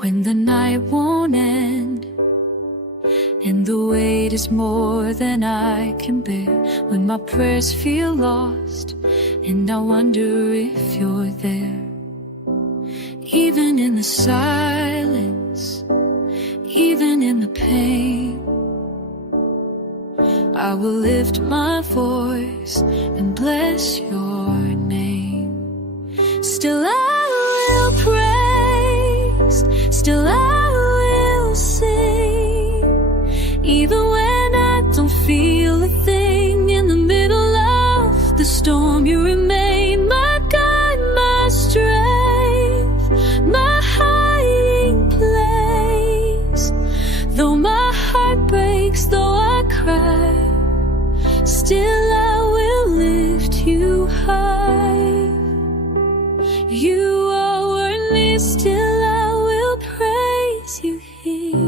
when the night won't end, and the weight is more than I can bear, when my prayers feel lost and I wonder if you're there. Even in the silence, even in the pain, I will lift my voice and bless your name. Still I will praise, still I will sing, even when I don't feel a thing. In the middle of the storm, you remain my God, my strength, my hiding place. Though my heart breaks, though I cry, still I will lift you high. You are worthy, still I will praise you here.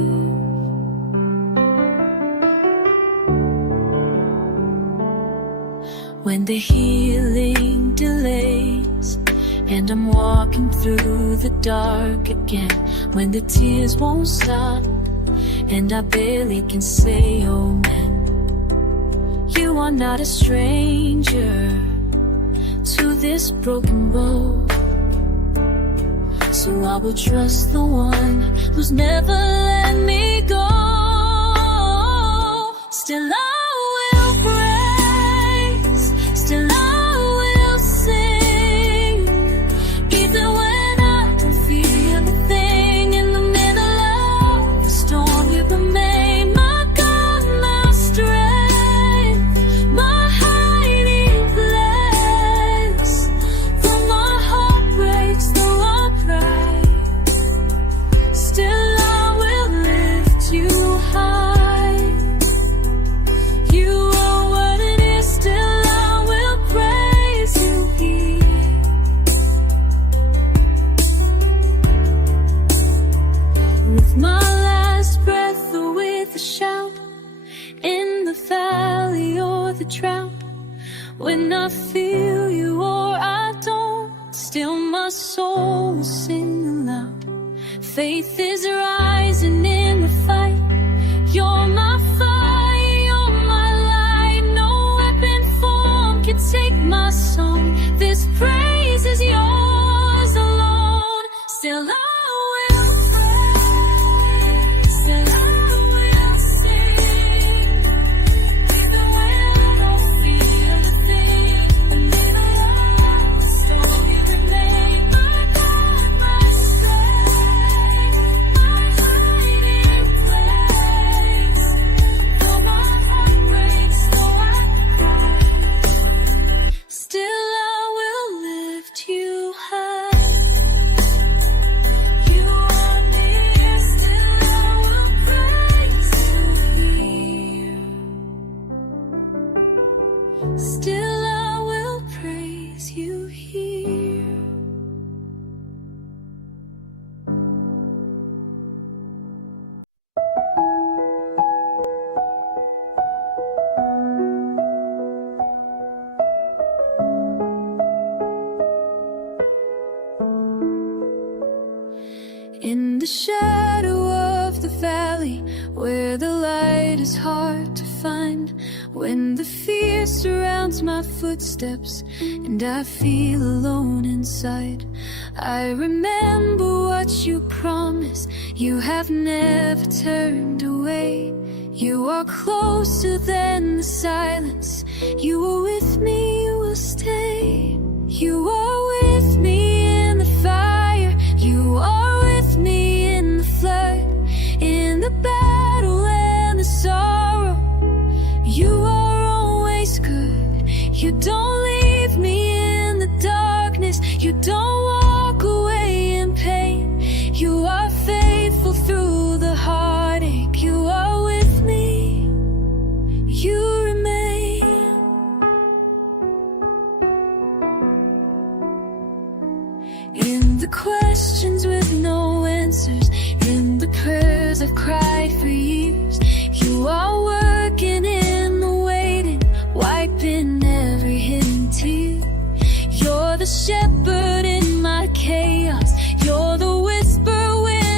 When the healing delays and I'm walking through the dark again, when the tears won't stop and I barely can say oh man, you are not a stranger to this broken road. So I will trust the one who's never let me go. Still I will praise, still I will sing, even when I don't feel a thing. In the middle of the storm, you remain my God, my strength, my hiding place. Though my heart breaks, though I cry, still I will lift you high. You are what it is, still I will praise you here. With my last breath or with a shout, in the valley or the drought, when I feel you or I don't, still my soul will sing aloud. Faith is rising in the fight. You're my fire, you're my light. No weapon formed can take my song. This praise is yours alone. Still I will praise, still I will sing, even when I don't feel a thing. In the middle of the storm, you remain my God, my strength, my hiding place. Though my heart breaks, though I cry, still I will lift you high. You are near, still I will praise you here. Still I will praise you here. In the shadow of the valley, where the light is hard to find, when the fear surrounds my footsteps and I feel alone inside, I remember what you promised. You have never turned away. You are closer than the silence. You are with me, you will stay. You are with me in the fire. You are with me in the flood, in the battle and the sorrow. You are always good. You don't leave me in the darkness. You don't walk away in pain. You are faithful through the heartache. You are with me. You remain. In the questions with no answers, in the prayers I've cried for years, you are working in the waiting, wiping every hidden tear. You're the shepherd in my chaos. You're the whisper when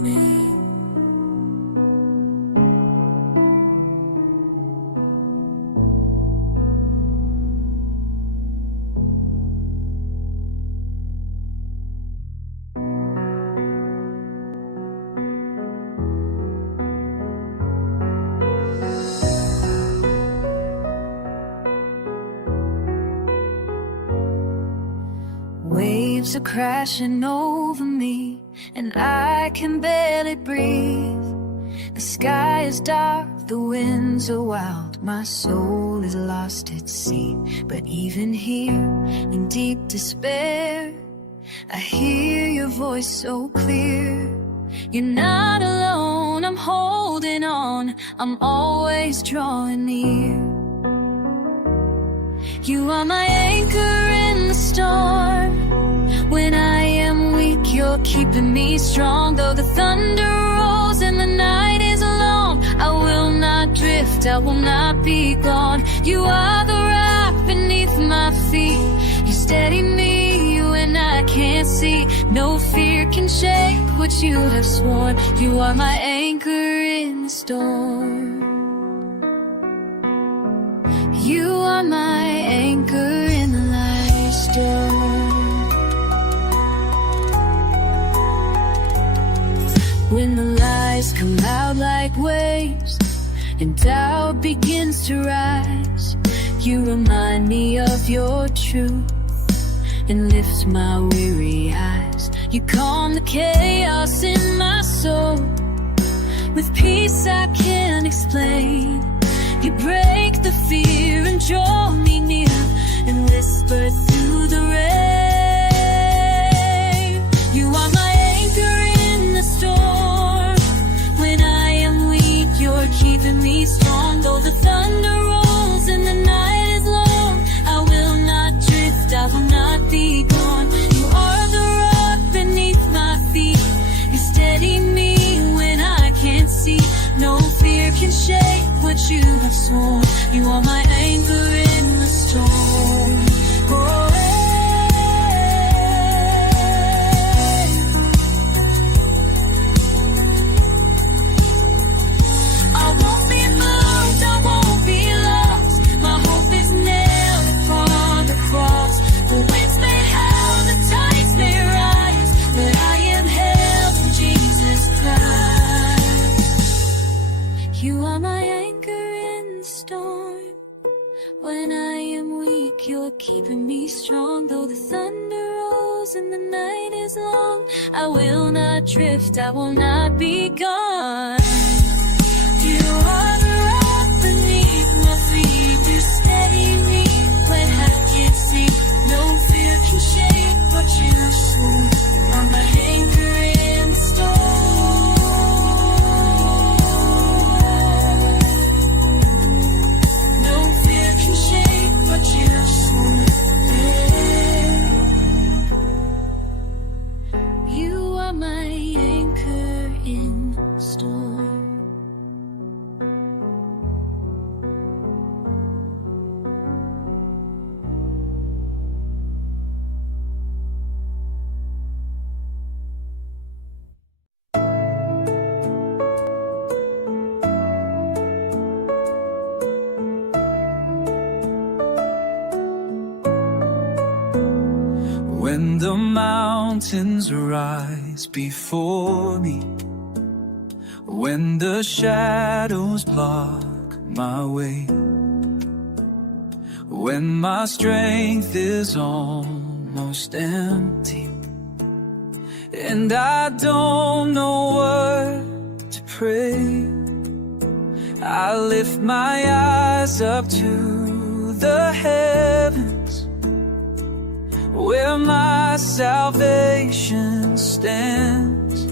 me. Waves are crashing over me, and I can barely breathe. The sky is dark, the winds are wild, my soul is lost at sea. But even here, in deep despair, I hear your voice so clear. You're not alone, I'm holding on, I'm always drawing near. You are my anchor in the storm. When I am weak, you're keeping me strong. Though the thunder rolls and the night is long, I will not drift, I will not be gone. You are the rock beneath my feet. You steady me when I can't see. No fear can shake what you have sworn. You are my anchor in the storm. You are my anchor in the life's storm. When the lies come out like waves and doubt begins to rise, you remind me of your truth and lift my weary eyes. You calm the chaos in my soul with peace I can't explain. You break the fear and draw me near and whisper through the rain. You are my anchor in the storm. When I am weak, you're keeping me strong. Though the thunder rolls and the night is long, I will not drift, I will not be gone. You are the rock beneath my feet. You steady me when I can't see. No fear can shake what you have sworn. You are my anchor in the storm. Oh, I won't be moved, I won't be lost. My hope is nailed upon the cross. The winds may howl, the tides may rise, but I am held in Jesus Christ. You are my anchor in the storm. When I am weak, you're keeping me strong. Though the thunder rolls and the night is long, I will not drift, I will not be gone. You are the rock beneath my feet. You steady me when I can't see. No fear can shake what you swore. I'm my anchor in the storm. No fear can shake what you swore. You are my anchor in the storm. When the mountains rise before me, when the shadows block my way, when my strength is almost empty, and I don't know what to pray, I lift my eyes up to the heavens, where my salvation stands.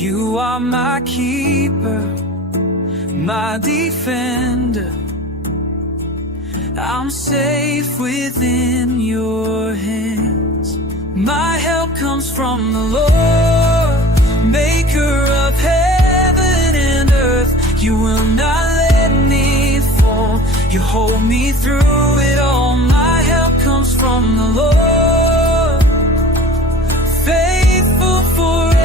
You are my keeper, my defender. I'm safe within your hands. My help comes from the Lord, maker of heaven and earth. You will not let me fall. You hold me through it all. My help comes from the Lord, faithful forevermore.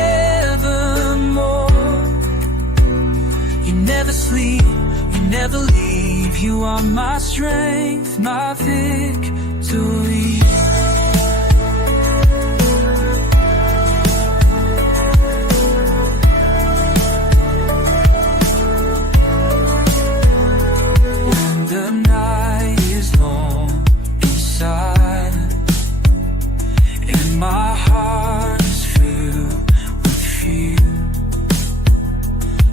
You are my strength, my victory. When the night is long and silent, and my heart is filled with fear,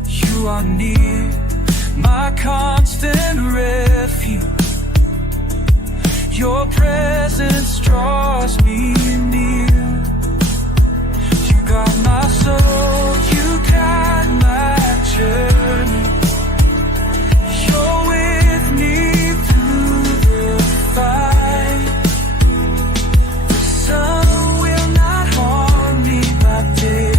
you are near, my constant refuge. Your presence draws me near. You got my soul, you got my journey. You're with me through the fight. The sun will not harm me by day,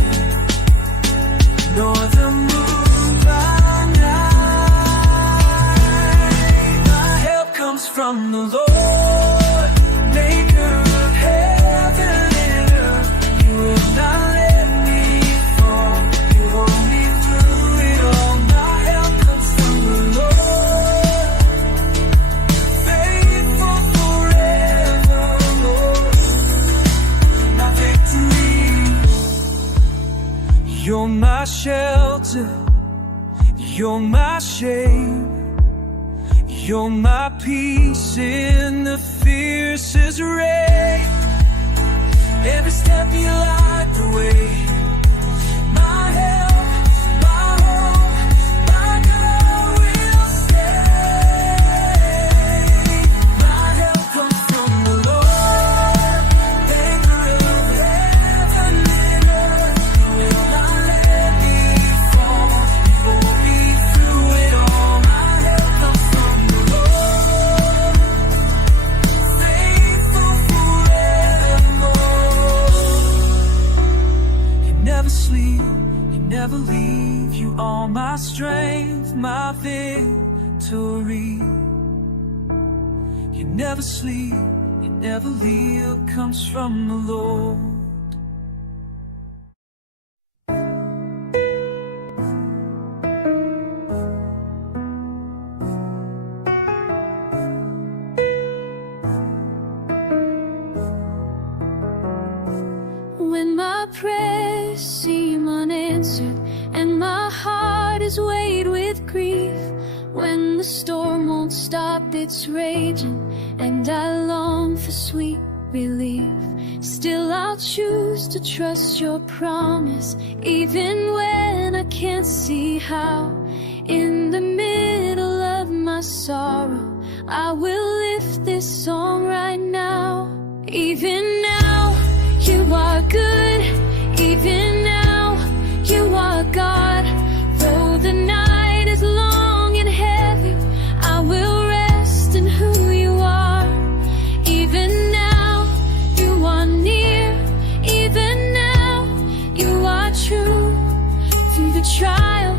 nor the moon by night. My help comes from the Lord, maker of heaven and earth. You will not let me fall. You hold me through it all. My help comes from the Lord, faithful forever, Lord. My victory. You're my shelter, you're my shade. You're my peace in the fiercest rain. Every step you light the way. My help, my hope, my God will stay. My help comes from the Lord, maker of heaven and earth. You will not let me fall. You hold me through it all. My help comes from the Lord, faithful forevermore. You never sleep, you never leave. You are my strength, my victory. You never sleep, you never leave. Comes from the Lord. When my prayers seem unanswered and my heart is weighed with grief, when the storm won't stop its raging and I long for sweet relief, still I'll choose to trust your promise, even when I can't see how. In the middle of my sorrow, I will lift this song right now. Even now, you are good. Even now, you are God. Though the night is long and heavy, I will rest in who you are. Even now, you are near. Even now, you are true. Through the trial,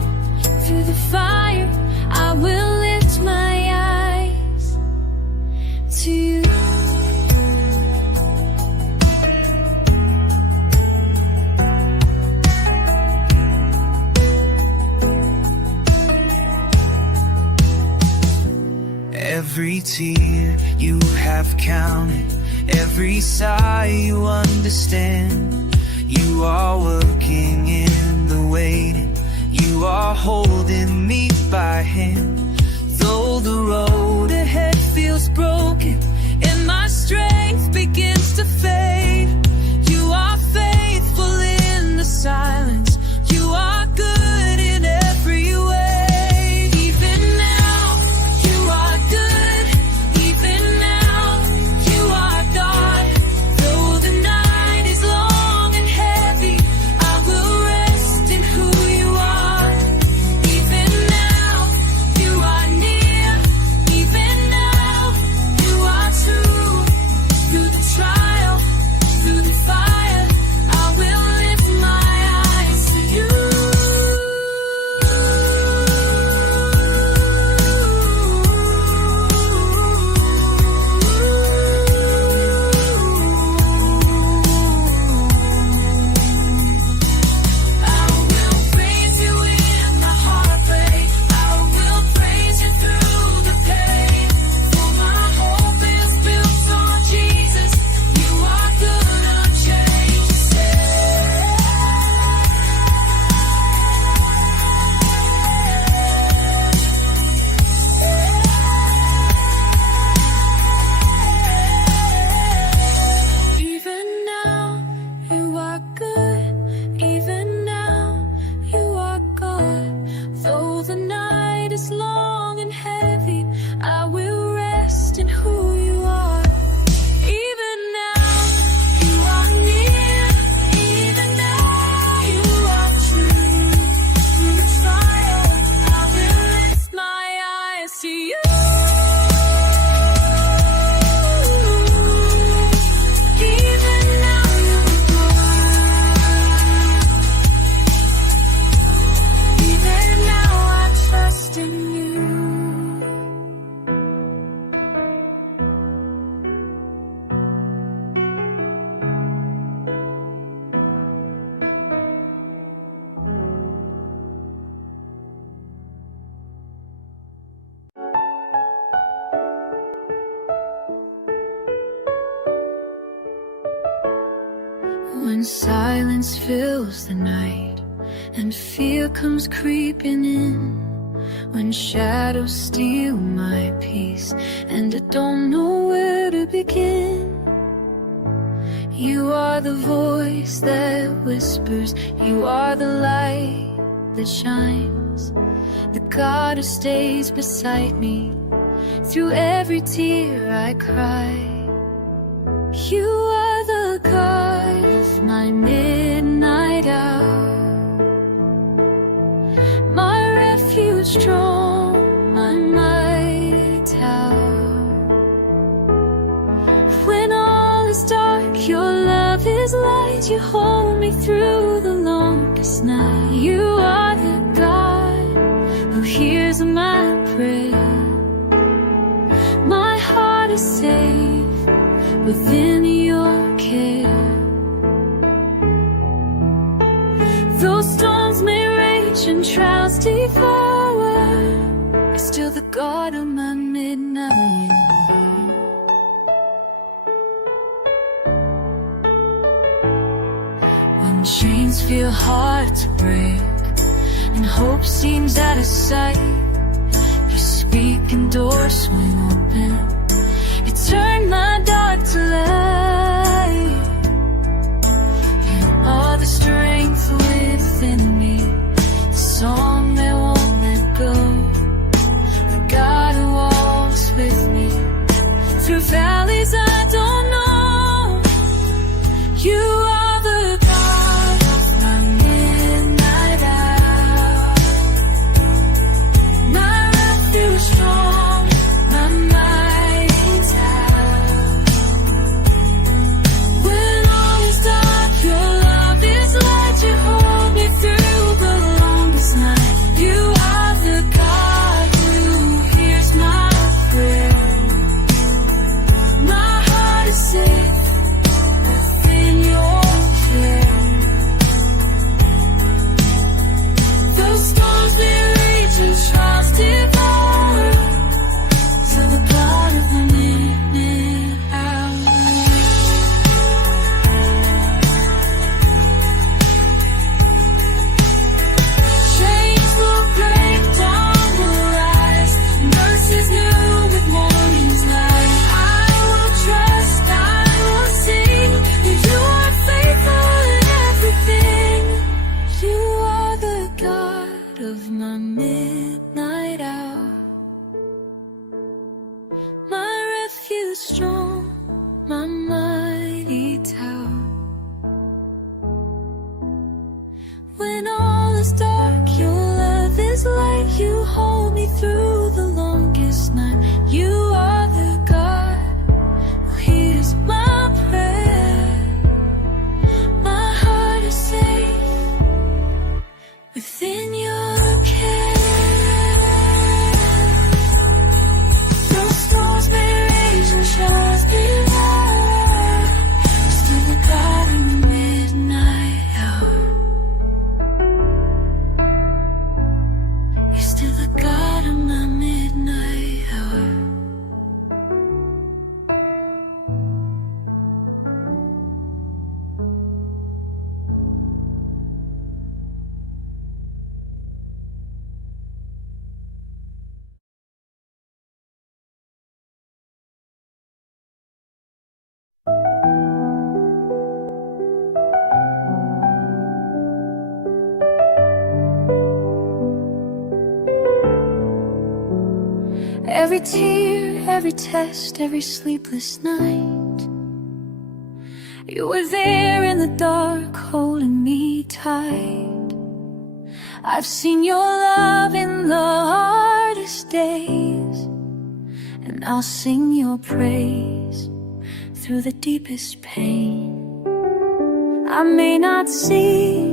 through the fire, I will lift my eyes to you. Every tear you have counted, every sigh you understand. You are working in the waiting, you are holding me by hand. Though the road ahead feels broken and my strength begins to fade, you are faithful in the silence. You are good in every way. When silence fills the night and fear comes creeping in, when shadows steal my peace and I don't know where to begin, you are the voice that whispers, you are the light that shines, the God who stays beside me through every tear I cry. You are the God of my midnight hour, my refuge strong, my mighty tower. When all is dark, your love is light, you hold me through the longest night. You are the God who hears my prayer. My heart is safe within your care. Though storms may rage and trials devour, you're still the God of my midnight. When chains feel hard to break and hope seems out of sight, you speak and doors swing open. You turn my dark to light. You are the strength within me, the song that won't let go, the God who walks with me through valleys I don't know. You are the God of my midnight hour, my refuge strong, my mighty tower. When all is dark, your love is light, you hold me through the longest night. You are the God who hears my prayer. My heart is safe within your care. Though storms may rage and trials devour, till the God of my midnight hour. Chains will break, dawn will rise, mercies new with morning's light. I will trust, I will sing, you are faithful in everything. You are the God of my midnight hour, my refuge strong, my mighty tower. When all is dark, your love is light, you hold me through the longest night. You are the God who hears my prayer. My heart is safe within your care. Though storms may rage and trials devour, you're still the God in the midnight hour. You're still the God of my midnight hour. Every tear, every test, every sleepless night, you were there in the dark, holding me tight. I've seen your love in the hardest days, and I'll sing your praise through the deepest pain. I may not see,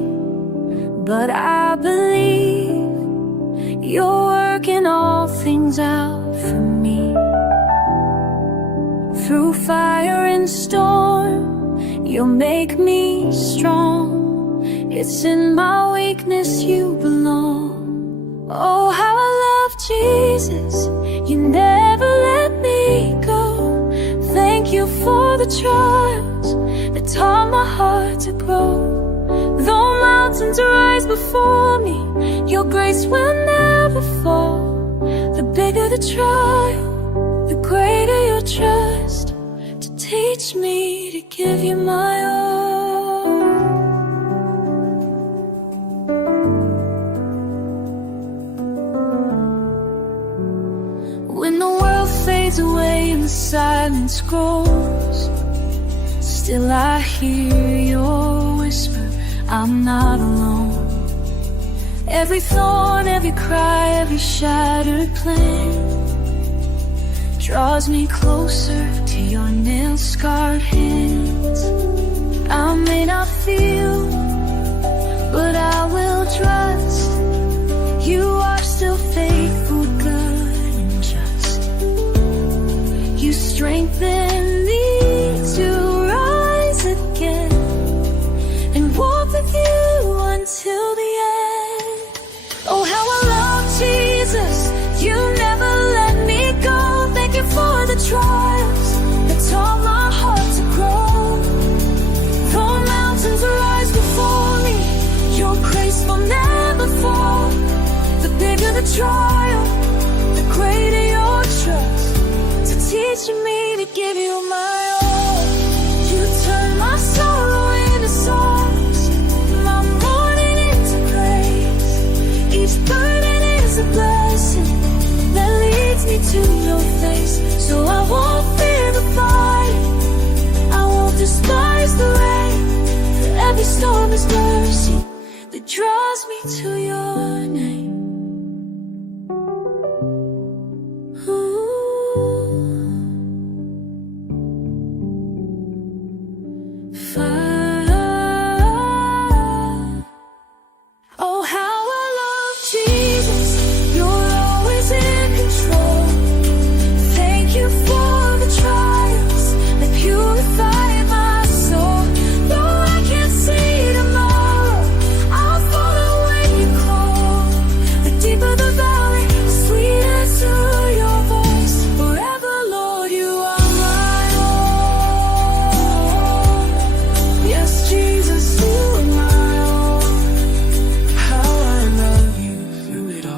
but I believe you're working all things out for me. Through fire and storm, you'll make me strong. It's in my weakness you belong. Oh, how I love Jesus, you never let me go. Thank you for the trials, the taught my heart to grow. Though mountains rise before me, your grace will never fall. The bigger the trial, the greater your trust, to teach me to give you my all. When the world fades away and the silence grows, still I hear your whisper, I'm not alone. Every thorn, every cry, every shattered plan draws me closer to your nail-scarred hands. I may not feel, but I will trust. You are still faithful, good and just. You strengthen me to rise again and walk with you until the end. Oh, how I love Jesus, you never let me go. Thank you for the trials that taught my heart to grow. Though mountains rise before me, your grace will never fall. The bigger the trial, the greater your trust, to teach me to give you my all. You turn my sorrow into songs, my mourning into praise. Each burden is a blessing that leads me to your face. So I won't fear the fight, I won't despise the rain. For every storm is mercy that draws me to your name. Oh, how I love Jesus, you're always in control. Thank you for the trials that purify my soul. Though I can't see tomorrow, I'll follow when you call. The deeper the valley, the sweeter to your voice. Forever, Lord, you are my all. Yes, Jesus, you are my all. How I love you through it all.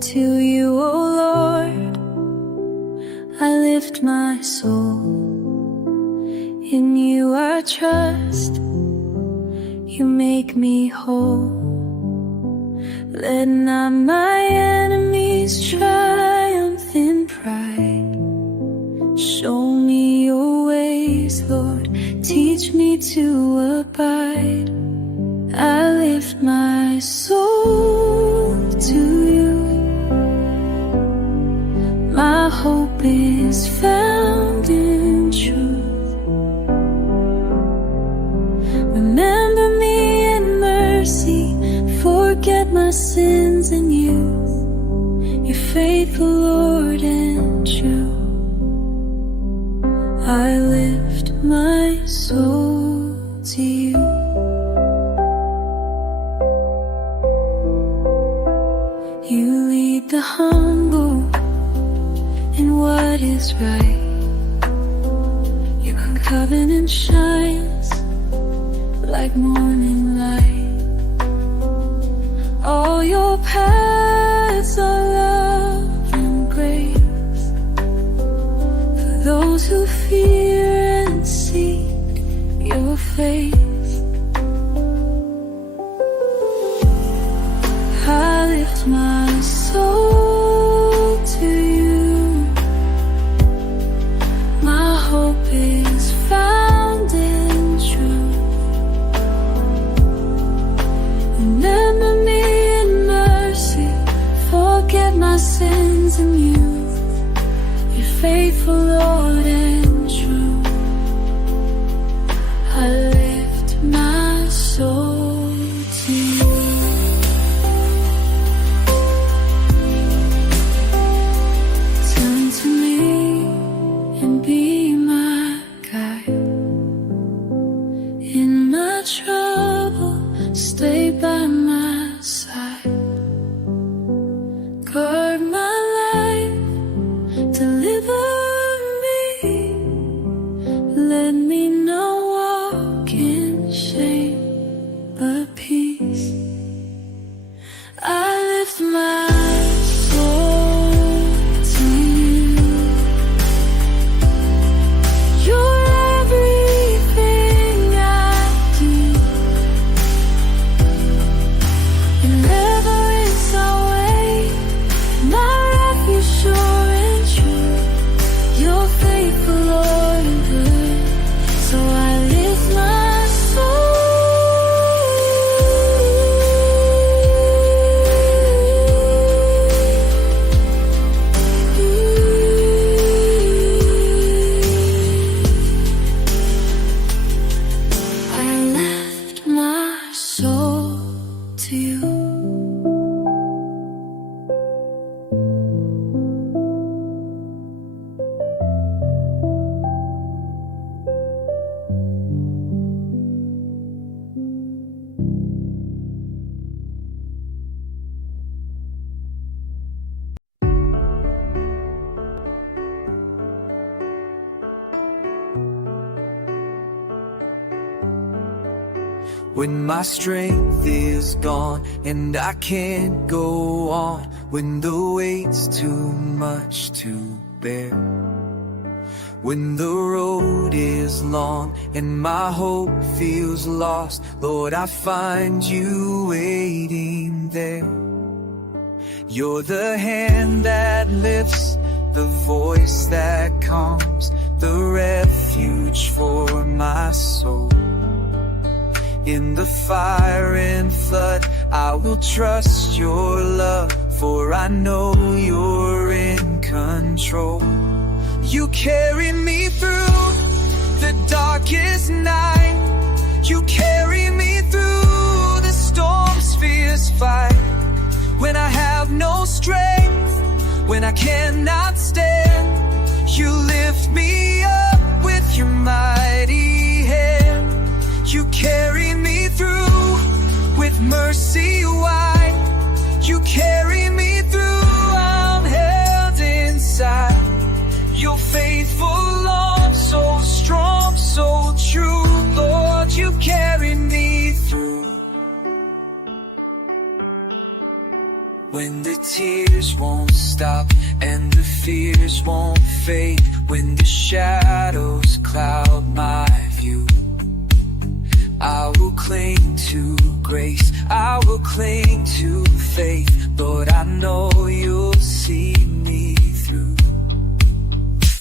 To you, O Lord, I lift my soul. In you I trust, you make me whole. Let not my enemies triumph in pride. Show me your ways, Lord, teach me to abide. I lift my soul to you. My hope is found in truth. Remember me in mercy, forget my sins and youth. You're faithful, Lord, and true. I lift my soul to you. You lead the humble in what is right. Your covenant shines like morning light. All your paths are love and grace for those who fear and seek your face. I lift my soul to you. My hope is found in truth. Remember me in mercy, forget my sins and youth. You're faithful, Lord, and true. I lift my soul to you. I lift my soul to you. You're everything I do. You never is our way, my refuge sure and true. You're faithful, Lord, and good. So I lift my soul. I lift my soul to you. When my strength is gone and I can't go on, when the weight's too much to bear, when the road is long and my hope feels lost, Lord, I find you waiting there. You're the hand that lifts, the voice that calms, the refuge for my soul. In the fire and flood, I will trust your love, for I know you're in control. You carry me through the darkest night. You carry me through the storm's fierce fight. When I have no strength, when I cannot stand, you lift me up with your mighty hand. You carry me through with mercy wide. You carry me through, I'm held inside. Your faithful arms, so strong, so true. Lord, you carry me through. When the tears won't stop and the fears won't fade, when the shadows cloud my view, I will cling to grace, I will cling to faith. Lord, I know you'll see me through.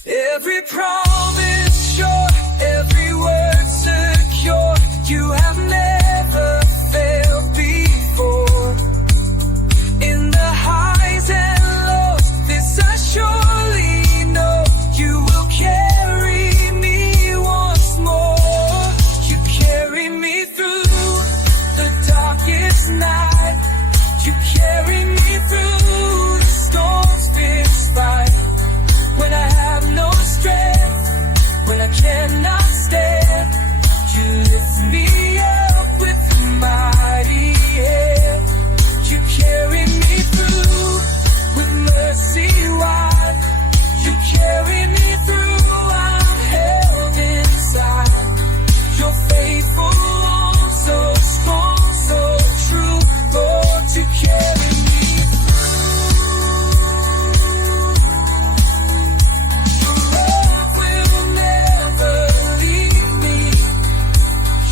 Every promise sure, every word secure. You have never failed before. In the highs and lows, this I surely know. You will carry me once more. You carry me through the darkest night. You carry me through the storm's fierce fight. When I have no strength, when I cannot stand, you lift me up with a mighty hand. You carry me through with mercy wide. You carry me through, I'm held inside. Your faithful arms, so strong, so true. Lord, you carry me through. Your love will never leave me.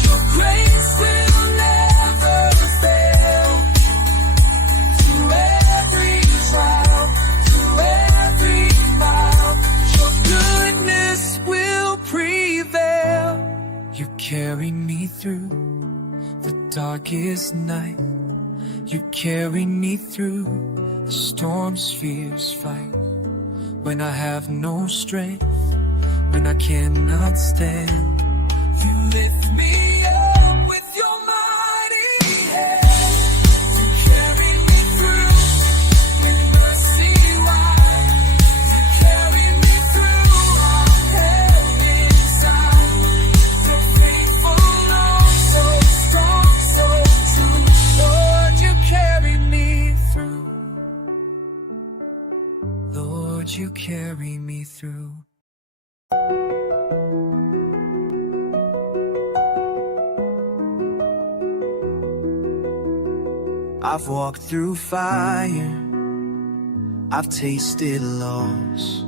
Your grace will never fail. To every trial, to every mile, your goodness will prevail. You carry me through the darkest night. You carry me through the storm's fierce fight. When I have no strength, when I cannot stand, you lift me up with your mighty hand. You carry me through with mercy wide. You carry me through, I'm held inside. Your faithful arms, so strong, so true. Lord, you carry me through. Lord, you carry me through. I've walked through fire, I've tasted loss,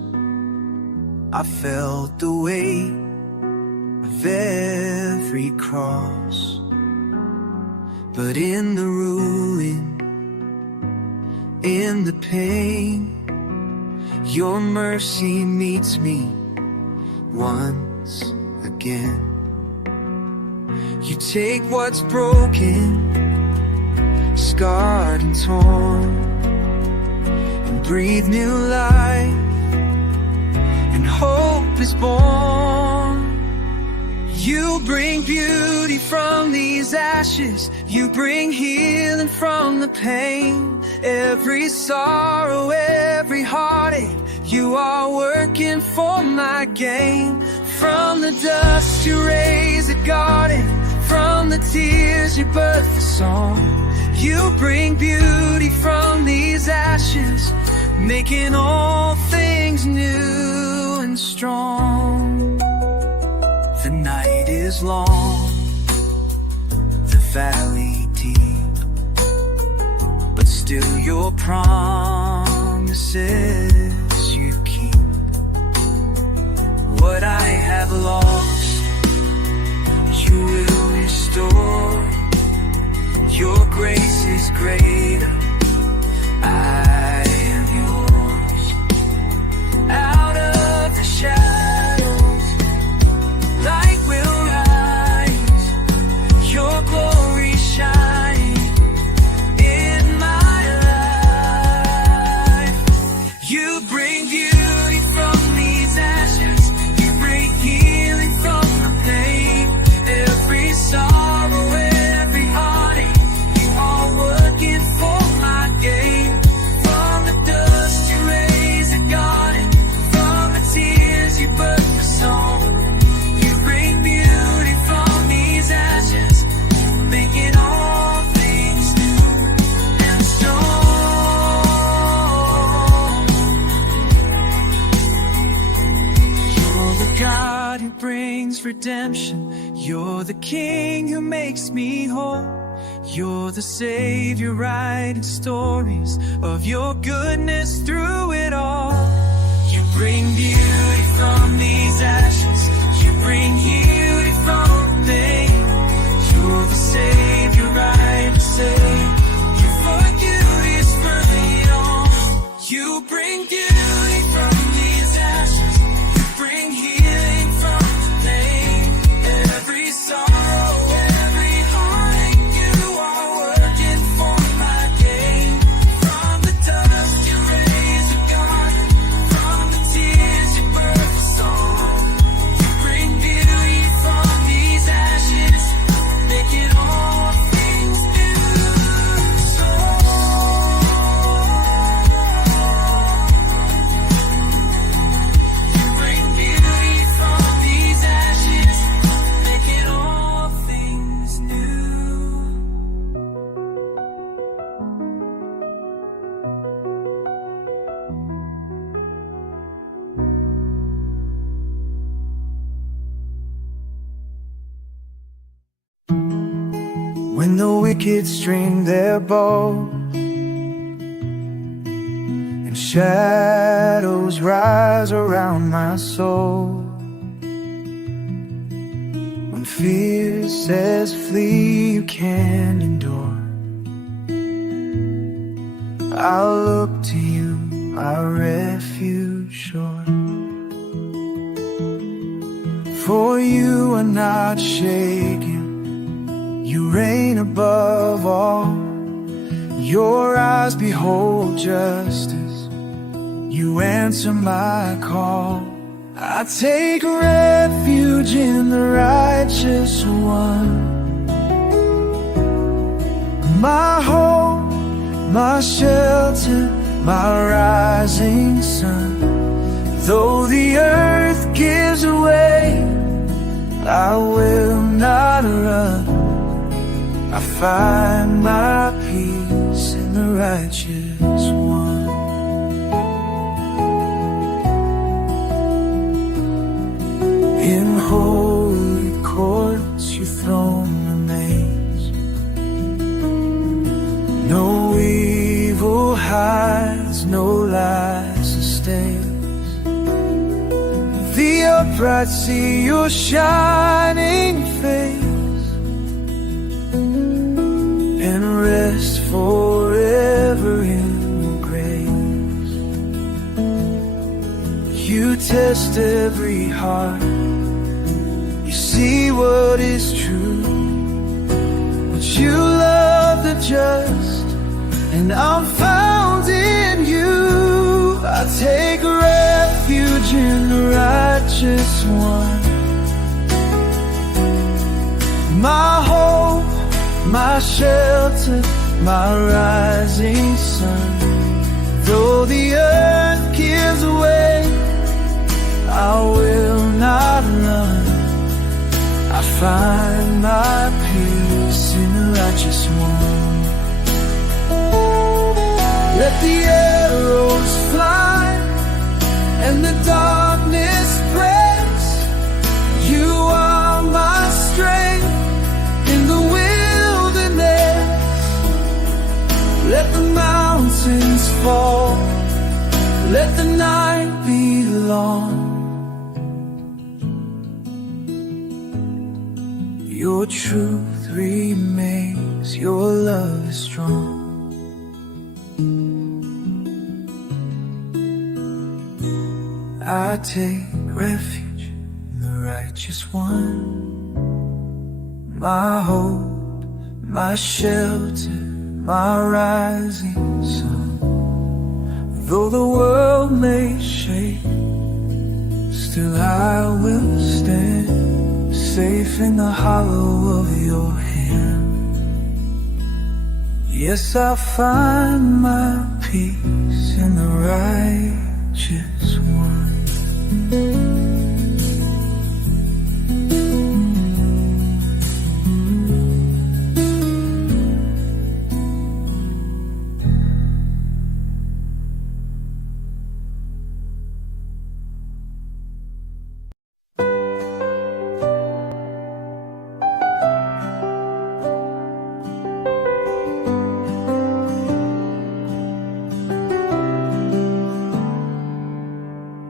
I felt the weight of every cross. But in the ruin, in the pain, your mercy meets me once again. You take what's broken, scarred and torn, and breathe new life, and hope is born. You bring beauty from these ashes, you bring healing from the pain. Every sorrow, every heartache, you are working for my gain. From the dust you raise a garden, from the tears you birth a song. You bring beauty from these ashes, making all things new and strong. The night is long, the valley deep, but still your promises you keep. What I have lost, you will restore. Your grace is greater, I am yours. Out of the shadows, light will rise, your glory shine in my life. You bring beauty from these ashes, you bring healing from the pain. Every sorrow, every heartache, you are working for my gain. From the dust you raise a garden, from the tears you birth a song. You bring beauty from these ashes, making all things new and strong. You're the God who brings redemption, you're the King who makes me whole. You're the Savior writing stories of your goodness through it all. You bring beauty from these ashes, you bring healing from the pain. You're the Savior writing save, for you is worthy all. You bring beauty from these ashes, you bring healing from the pain. Every sorrow, every heartache, you are working for my gain. From the dust you raise a garden, from the tears you birth a song. You bring beauty from these ashes, making all things new. So you bring beauty from these ashes, making all things new. When the wicked string their bow and shadows rise around my soul, when fear says flee, you can't endure, I'll look to you, our refuge sure. For you are not shaken, you reign above all. Your eyes behold justice, you answer my call. I take refuge in the righteous one, my hope, my shelter, my rising sun. Though the earth gives way, I will not run. I find my peace in the righteous one. In holy courts your throne remains. No lies, no lie sustains. The upright see your shining face and rest forever in your grace. You test every heart, you see what is true, but you love the just, and I'm found in you. I take refuge in the righteous one, my hope, my shelter, my rising sun. Though the earth gives way, I will not run. I find my peace in the righteous one. Let the arrows fly and the darkness breaks. You are my strength in the wilderness. Let the mountains fall, let the night be long. Your truth remains, your love is strong. I take refuge in the righteous one, my hope, my shelter, my rising sun. Though the world may shake, still I will stand, safe in the hollow of your hand. Yes, I find my peace in the righteous one.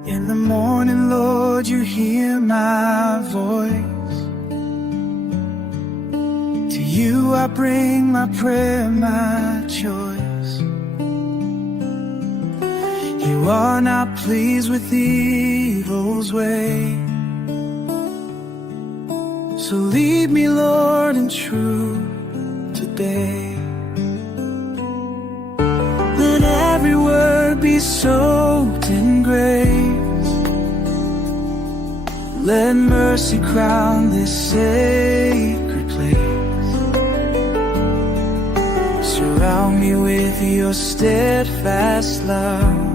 In the morning, Lord, you hear my voice. To you I bring my prayer, my choice. You are not pleased with evil's way, so lead me, Lord, in truth today. Let every word be soaked in grace. Let mercy crown this sacred place. Surround me with your steadfast love,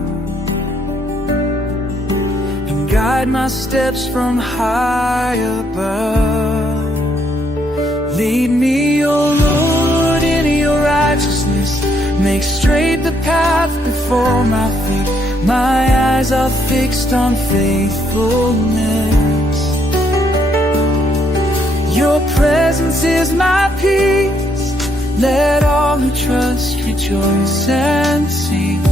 and guide my steps from high above. Lead me, O Lord, in your righteousness. Make straight the path before my feet. My eyes are fixed on faithfulness. Your presence is my peace. Let all who trust rejoice and sing.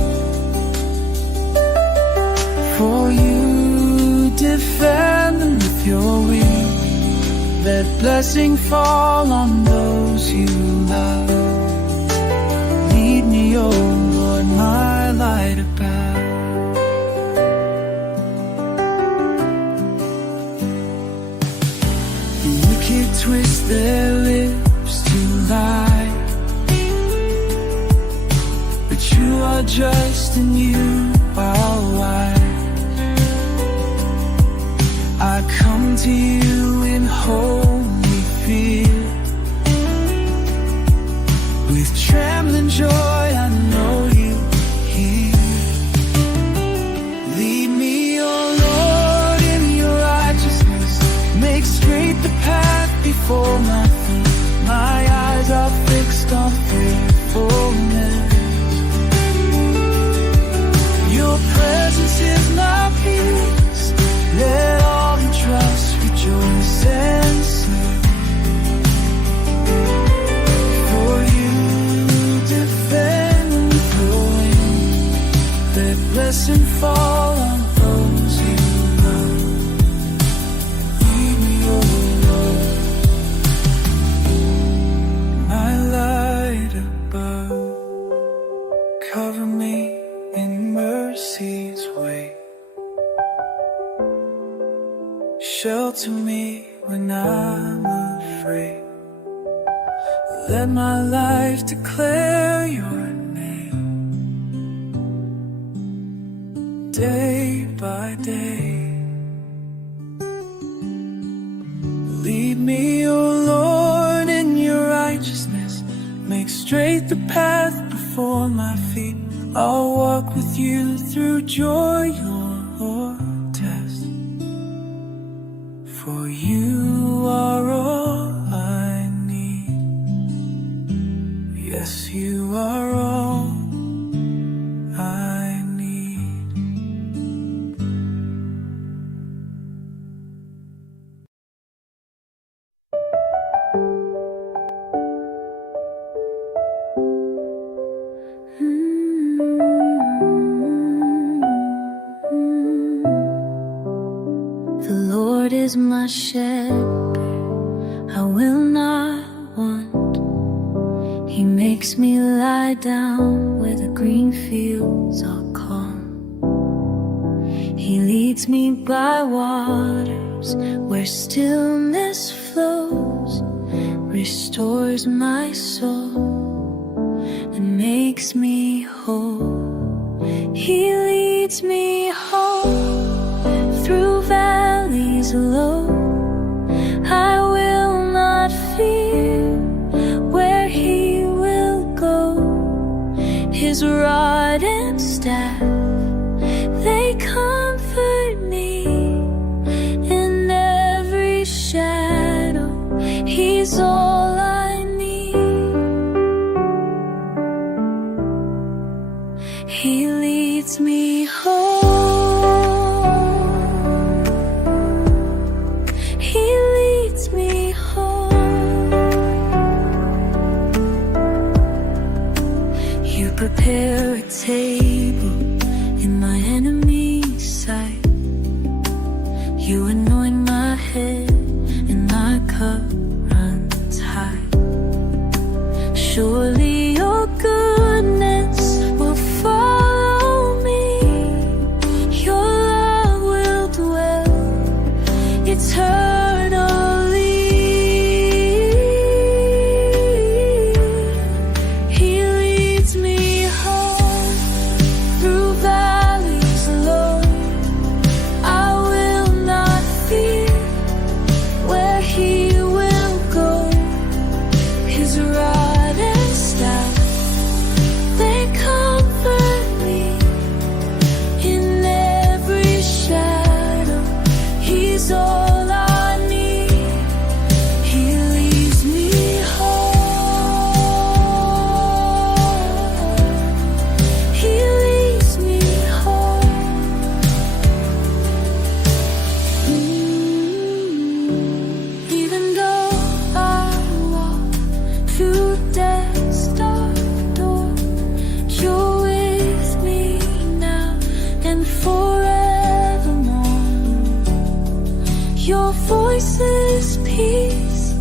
For you defend them with your wings. Let blessing fall on those you love. Lead me, O Lord, my light above. The wicked twist their lips to lie, but you are just and you are wise. I come to you in holy fear. With trembling joy I know you hear. Lead me, O Lord, in your righteousness. Make straight the path before my feet. My eyes are fixed on faithfulness. Your presence is my peace. Let all who trust rejoice and sing. blessing fall on those you love. Lead me, oh Lord, my light above. Cover me in mercy's way. Shelter me when I'm afraid. Let my life declare your name, day by day. Lead me, O Lord, in your righteousness. Make straight the path before my feet. I'll walk with you through joy or test. For you are all I need. Yes, you are all I need. The Lord is my shepherd, I will not want. He makes me lie down where the green fields are calm. He leads me by waters where stillness flows, restores my soul and makes me whole. He leads me home through valleys low. I will not fear where he will go. His rod and staff, they comfort me in every shadow. He's all I need. He leads me home. He leads me home. You prepare a table in my enemy's sight. You anoint my head and my cup runs high. Surely your goodness will follow me. Your love will dwell eternally. He leads me home through valleys low. I will not fear where he will go. His rod and staff, they comfort me in every shadow. He's all I need. He leads me home. He leads me home. Even though I walk through death's dark door, you're with me now and forevermore. Your voice is peace,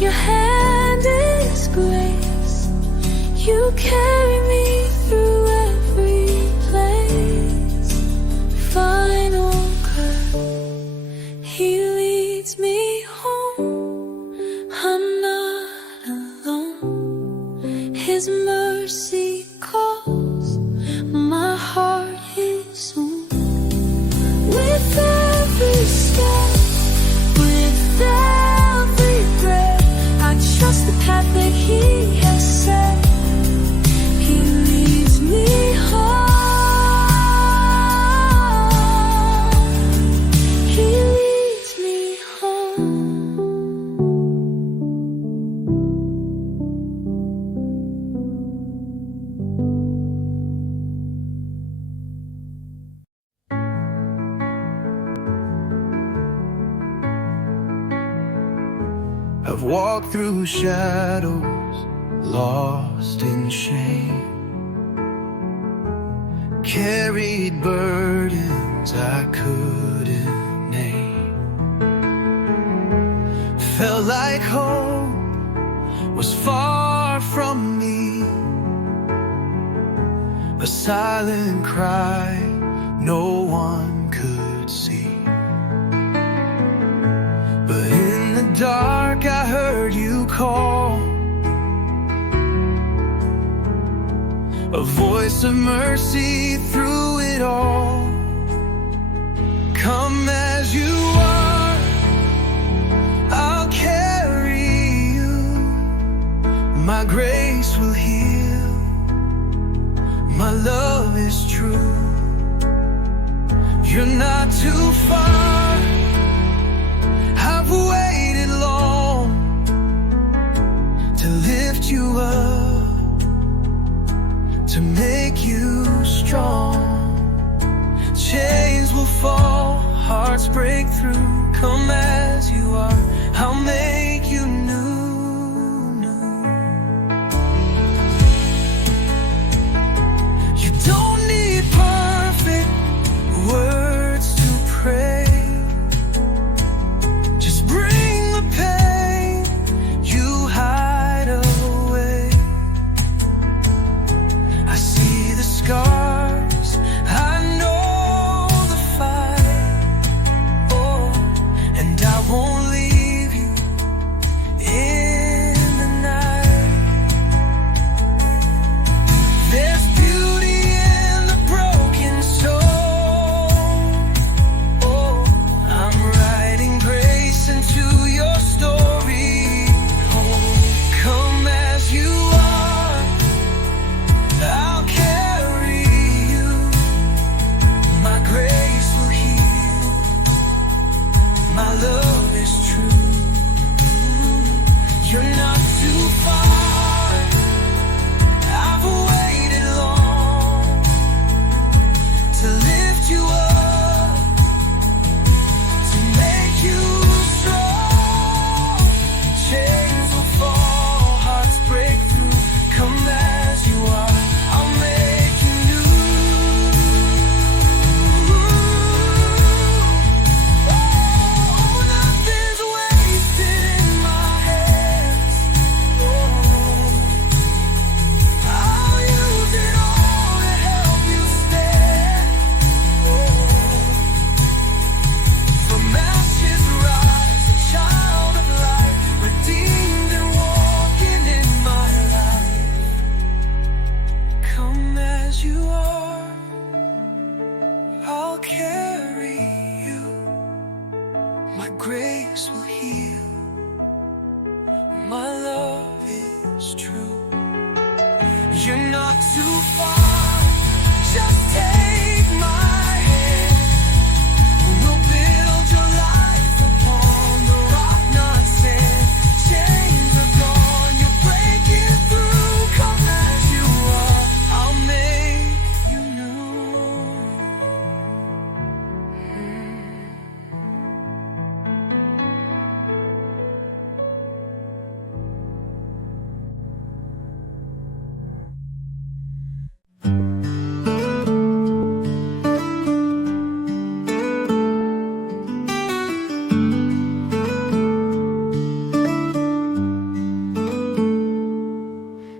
your hand is grace. You carry me through every place. Final curve, he leads me home. I'm not alone. His mercy calls, my heart is on. With every step, with every breath, I trust the path that he has set. He leads me home. He leads me home. I've walked through shadows, lost in shame. carried burdens I couldn't name. Felt like hope was far from me, a silent cry no one could see. But in the dark I heard you call, a voice of mercy through it all. Come as you are, I'll carry you. My grace will heal, my love is true. You're not too far, I've waited long to lift you up, to make you strong. Chains will fall, hearts break through. Come as you are, I'll make you new. You don't need perfect words to pray. Just bring the pain you hide away. I see the scars, I know the fight. Oh, and I won't leave you in the night. There's beauty in the broken soul. Oh, I'm writing grace into your story. Oh, come as you are, I'll carry you. My grace will heal, my love is true. You're not too far, I've waited long to lift you up, to make you strong. Chains will fall, hearts break through. Come as you are, I'll make you new. Oh, nothing's wasted in my hands. Oh, I'll use it all to help you stand. Oh, from ashes rise, a child of light, redeemed and walking in my life. Come as you are, I'll carry you. My grace will heal, my love is true. You're not too far, just take my hand. We'll build your life upon the rock, not sand. Chains are gone, you're breaking through. Come as you are, I'll make you new.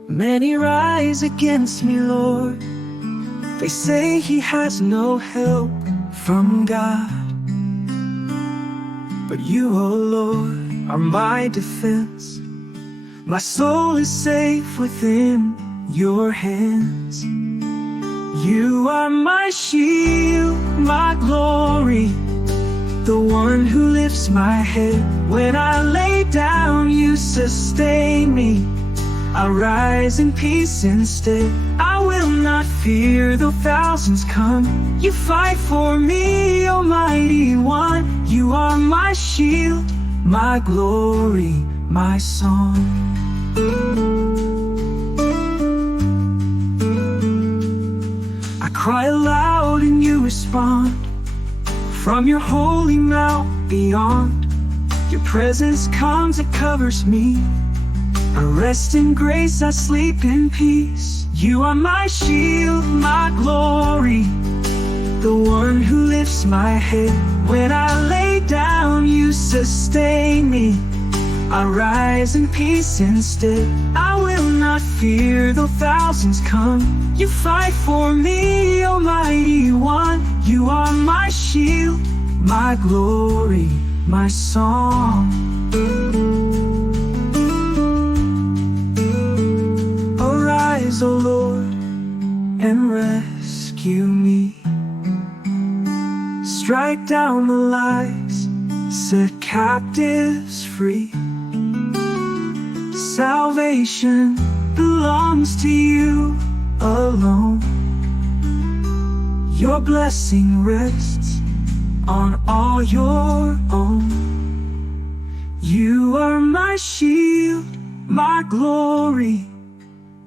Many rise against me, Lord. They say he has no help from God. But you, oh Lord, are my defense. My soul is safe within your hands. You are my shield, my glory, the one who lifts my head. When I lay down, you sustain me. I rise in peace instead. I will not fear though thousands come. You fight for me, Almighty One. You are my shield, my glory, my song. I cry aloud and you respond. From your holy mount beyond, your presence comes, it covers me. I rest in grace, I sleep in peace. You are my shield, my glory, the one who lifts my head. When I lay down, you sustain me. I rise in peace instead. I will not fear though thousands come. You fight for me, Almighty One. You are my shield, my glory, my song. Arise, O Lord, and rescue me. Strike down the lies, set captives free. Salvation belongs to you alone. Your blessing rests on all your own. You are my shield, my glory,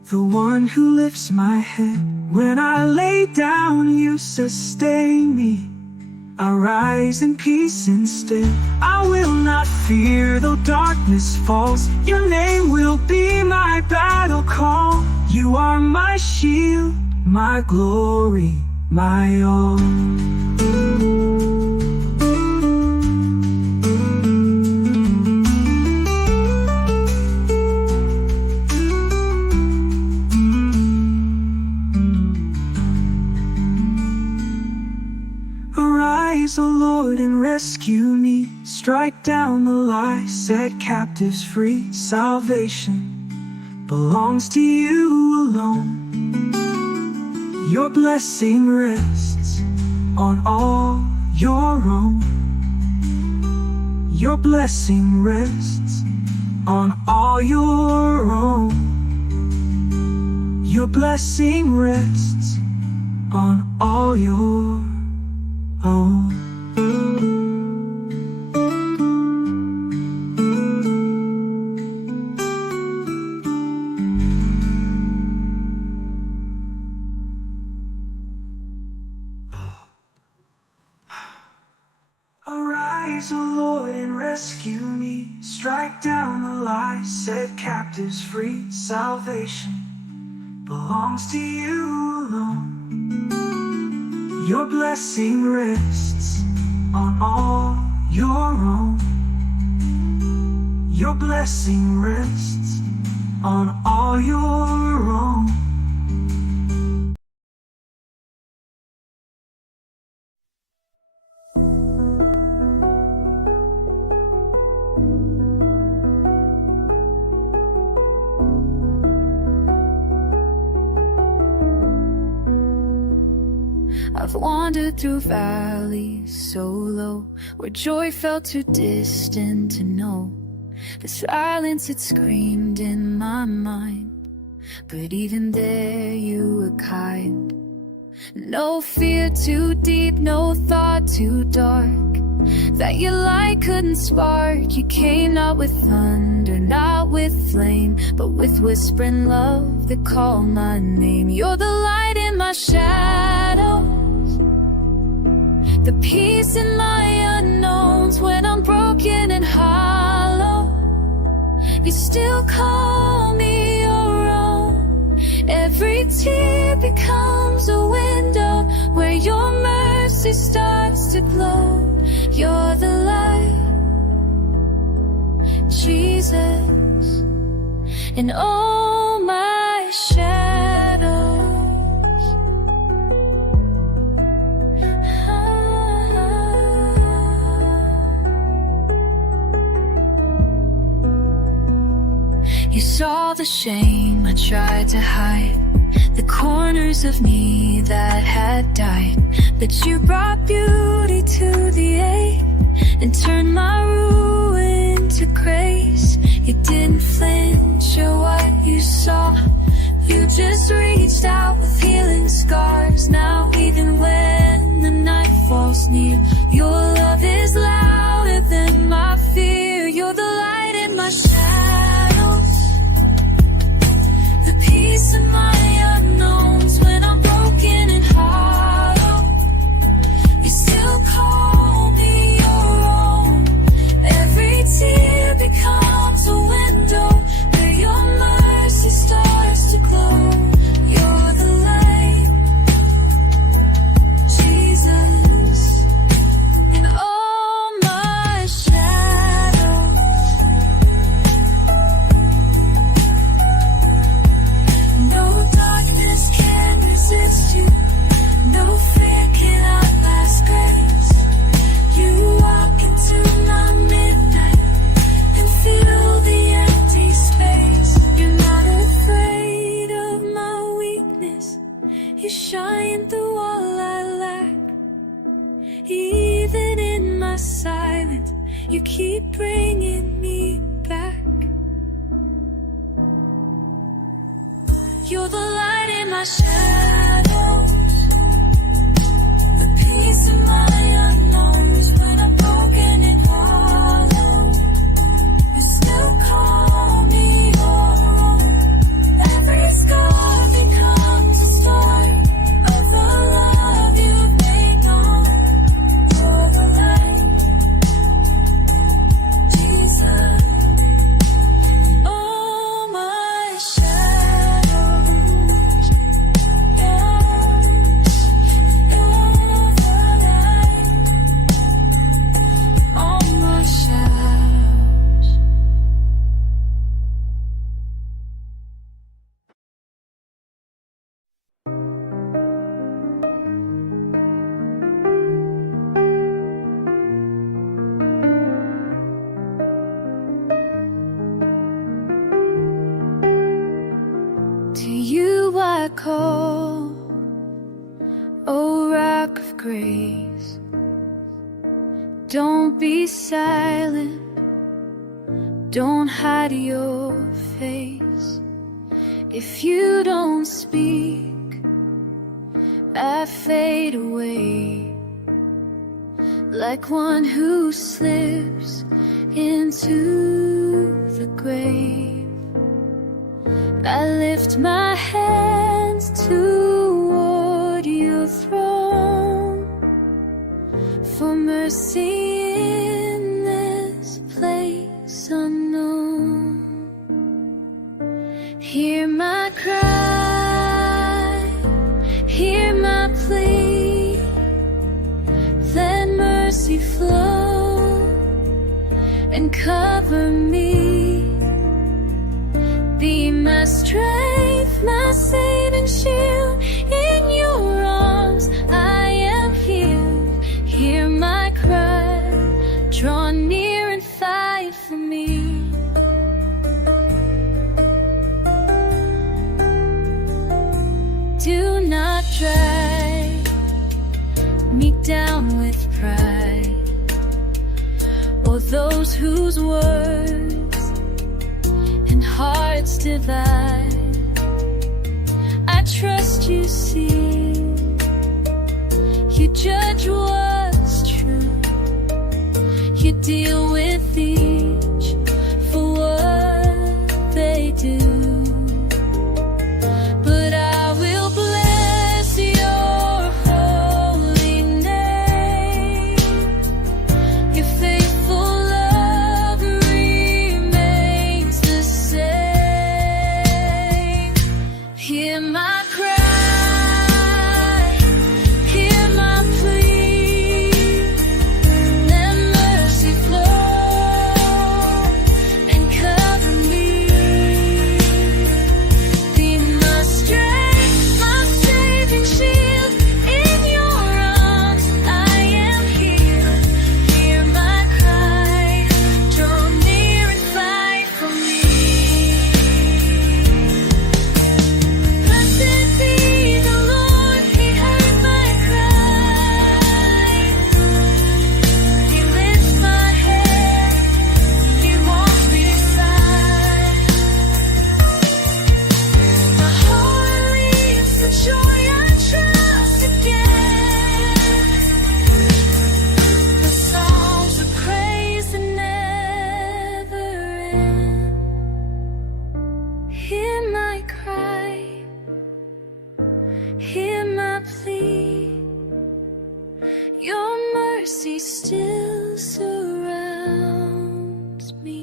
the one who lifts my head. When I lay down, you sustain me. I rise in peace instead. I will not fear though darkness falls. Your name will be my battle call. You are my shield, my glory, my all. Arise, O Lord, and rescue me. Strike down the lies, set captives free. Salvation belongs to you alone. Your blessing rests on all your own. Your blessing rests on all your own. Your blessing rests on all your own. Arise, O Lord, and rescue me. Strike down the lies, set captives free. Salvation belongs to you alone. Your blessing rests on all your own. Your blessing rests on all your own. I've wandered through valleys so low, where joy felt too distant to know. The silence had screamed in my mind, but even there you were kind. No fear too deep, no thought too dark, that your light couldn't spark. You came not with thunder, not with flame, but with whispering love that called my name. You're the light in my shadow, the peace in my unknowns. When I'm broken and hollow, you still call me your own. Every tear becomes a window where your mercy starts to glow. You're the light, Jesus, in all my shadows. You saw the shame I tried to hide, the corners of me that had died, but you brought beauty to the ache and turned my ruin to grace. You didn't flinch at what you saw, you just reached out with healing scars. Now even when the night falls near, your love is louder than my fear. You're the light in my shadows, the peace in my unknowns. When I'm broken and hollow, you still call me your own. Every tear becomes a window where your mercy starts to glow. You're You shine through all I lack. Even in my silence, you keep bringing me back. You're the light in my shadows, the peace in my unknowns. When I'm broken and hollow, you still call me your own. Every scar becomes a start of the love you've made known. You're the light, Jesus. Oh, my shadows, you're the light. Oh, my shadows. To you I call, O rock of grace. Don't be silent, don't hide your face. If you don't speak, I fade away, like one who slips into the grave. I lift my hands toward your throne for mercy in this place unknown. Hear my cry, hear my plea. Let mercy flow and cover me. Be my strength, my saving shield. In your arms I am healed. Hear my cry, draw near and fight for me. Do not drag me down with pride, or those whose words hearts divide. I trust you see, you judge what's true. You deal with each for what they do. But I will bless your holy name. Your faithful love remains the same. Hear my cry, hear my plea. Let mercy flow and cover me. Be my strength, my saving shield. In your arms I am healed. Hear my cry, draw near and fight for me. Blessed be the Lord, He heard my cry. He lifts my head, He walks beside. My heart leaves the joy I trust again. The songs of praise that never end. Hear my cry, hear my plea. Your mercy still surrounds me.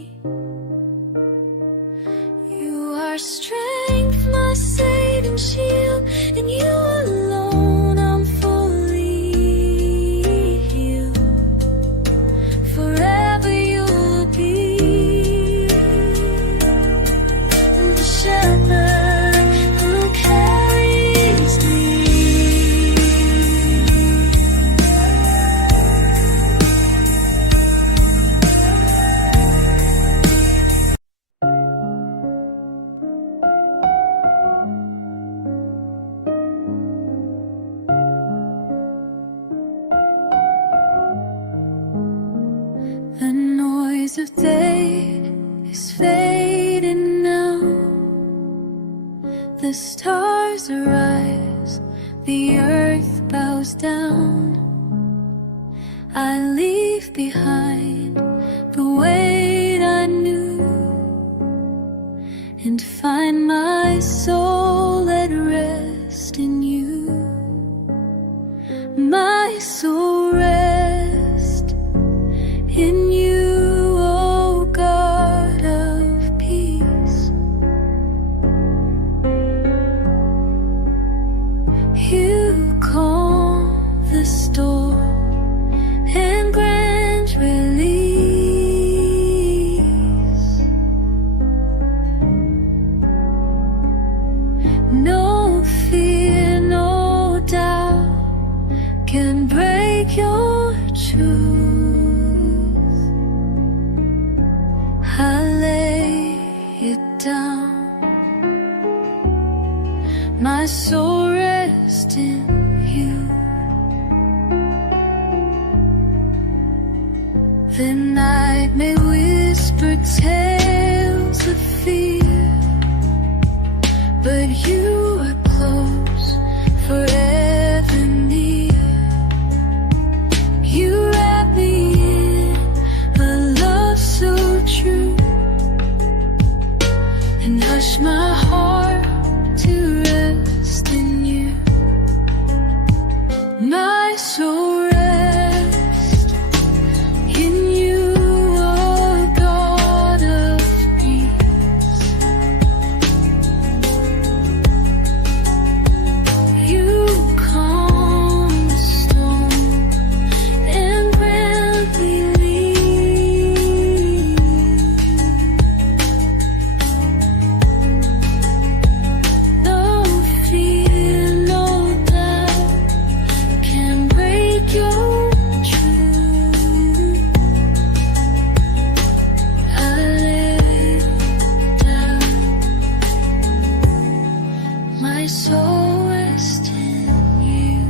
You are strength, my saving shield. In you alone I'm fully healed. Forever you will be the shepherd who carries me. days of day is fading now. The stars arise, the earth bows down. I leave behind the weight I knew and find my soul at rest in you. My soul rests in you, O God of peace. You calm the storm and grant release. No fear, no doubt can break your truth. I lay it down. My soul rests in you. The night may whisper tales of fear, but you are close, forever near. You wrap me in a love so true and hush my heart to rest in you. My soul rests in you, O God of peace. You calm the storm and grant relief. No fear, no doubt can break your truth. I lay down. My soul rests in you.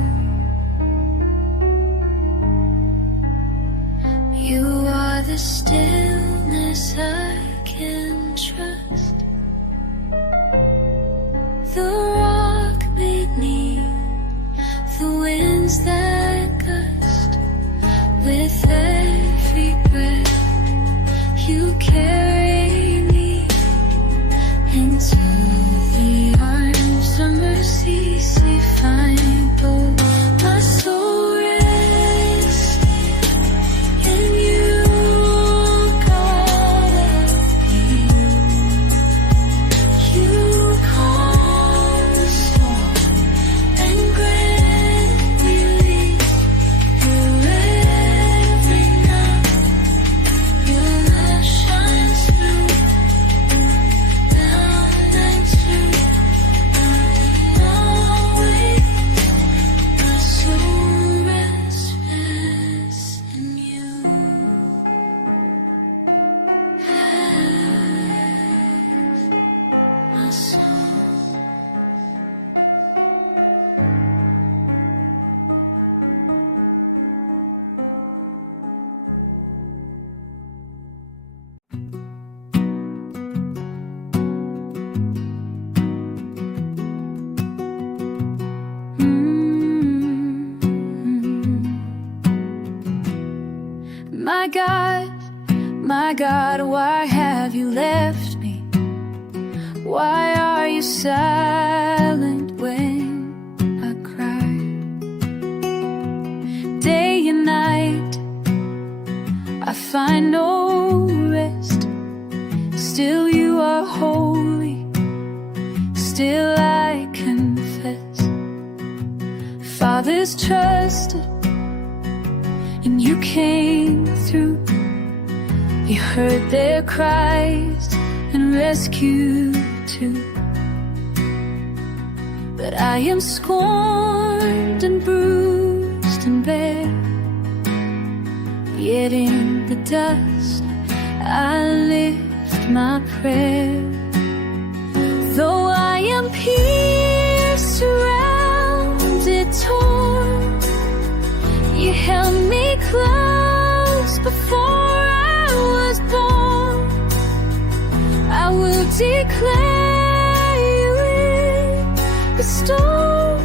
You are the stillness I can trust, the rock made near, the winds that gust. With every breath you carry me into the arms of mercy, safe I go. My soul rests in you, God of peace. You calm the storm and grant relief. Through every night, your light shines through. Down and through, always. My soul rests in you. My soul. My God, why have you left me? Why are you silent when I cry? Day and night, I find no rest. Still you are holy, still I confess. Fathers trusted, and you came through. You heard their cries and rescued too. But I am scorned and bruised and bare, yet in the dust I lift my prayer. Though I am pierced, surrounded, torn, you held me close before I was born. declare you in the storm.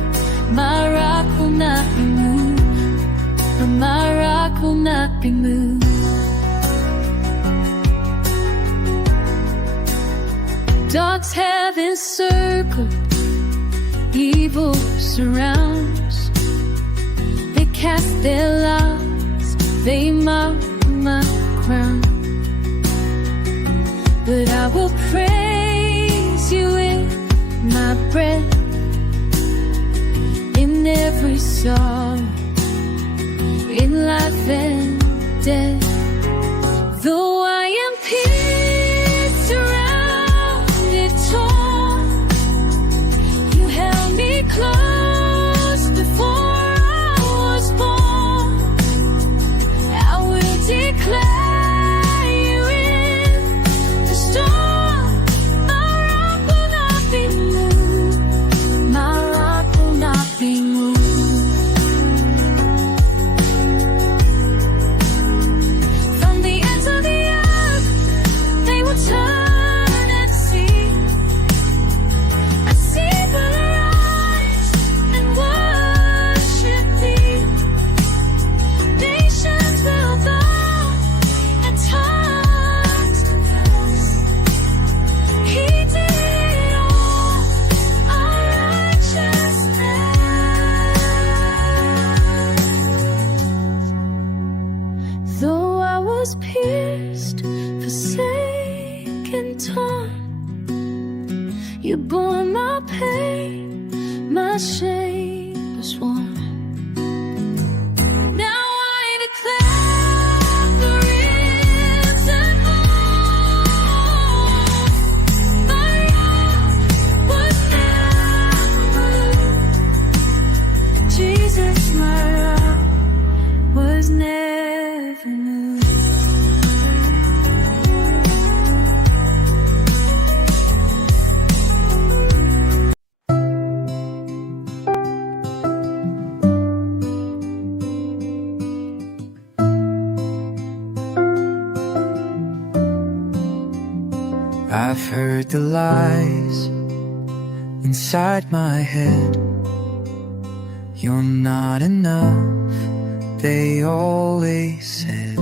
My rock will not be moved. My rock will not be moved. Dogs have encircled, evil surrounds. They cast their lots, they mock my crown. But I will praise you with my breath, in every sorrow, in life and death. Though I am pierced, surrounded, torn, you held me close before I was born. I will declare you in the storm. My rock will not be moved. My rock will not be moved. From the ends of the earth, they will turn and see. I see but arise and worship thee. Nations will bow and tongues confess. He did it all, our righteousness. Though I was pierced, forsaken, torn, you bore my pain, my shame was worn. Now I declare the risen home. My rock was never moved. Jesus, my rock was never moved. I've heard the lies inside my head. You're not enough, they always said.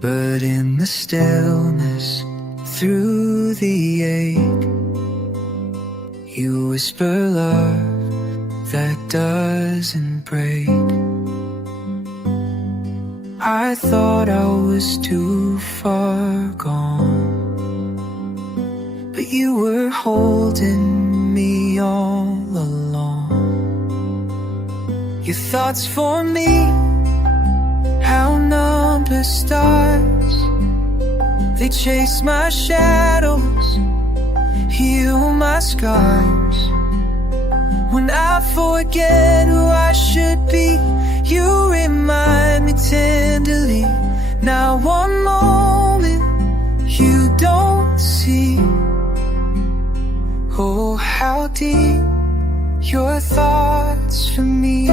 But in the stillness, through the ache, you whisper love that doesn't break. I thought I was too far gone, but you were holding me all along. Your thoughts for me outnumber stars. They chase my shadows, heal my scars. When I forget who I should be, you remind me tenderly. Now one moment you don't see. Oh, how deep your thoughts for me.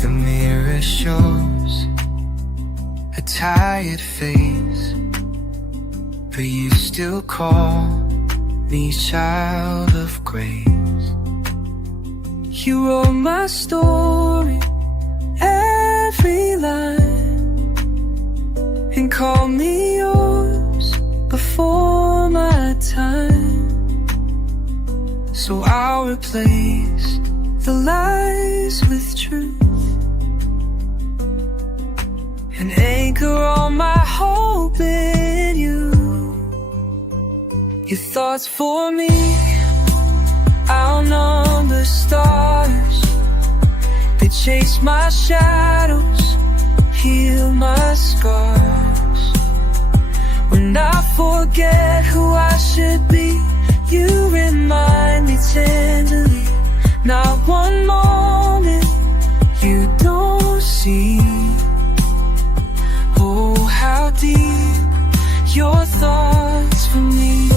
The mirror shows a tired face, but you still call me child of grace. You wrote my story, every line, and called me yours before my time. So I'll replace the lies with truth and anchor all my hope in you. Your thoughts for me outnumber stars. They chase my shadows, heal my scars. When I forget who I should be, you remind me tenderly. Not one moment you don't see. Oh, how deep your thoughts for me.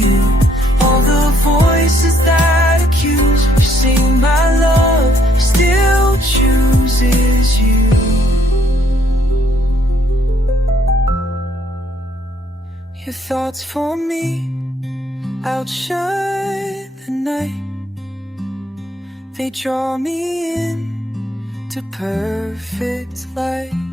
you. All the voices that accuse you, say my love still chooses you. Your thoughts for me outshine the night. They draw me in to perfect light.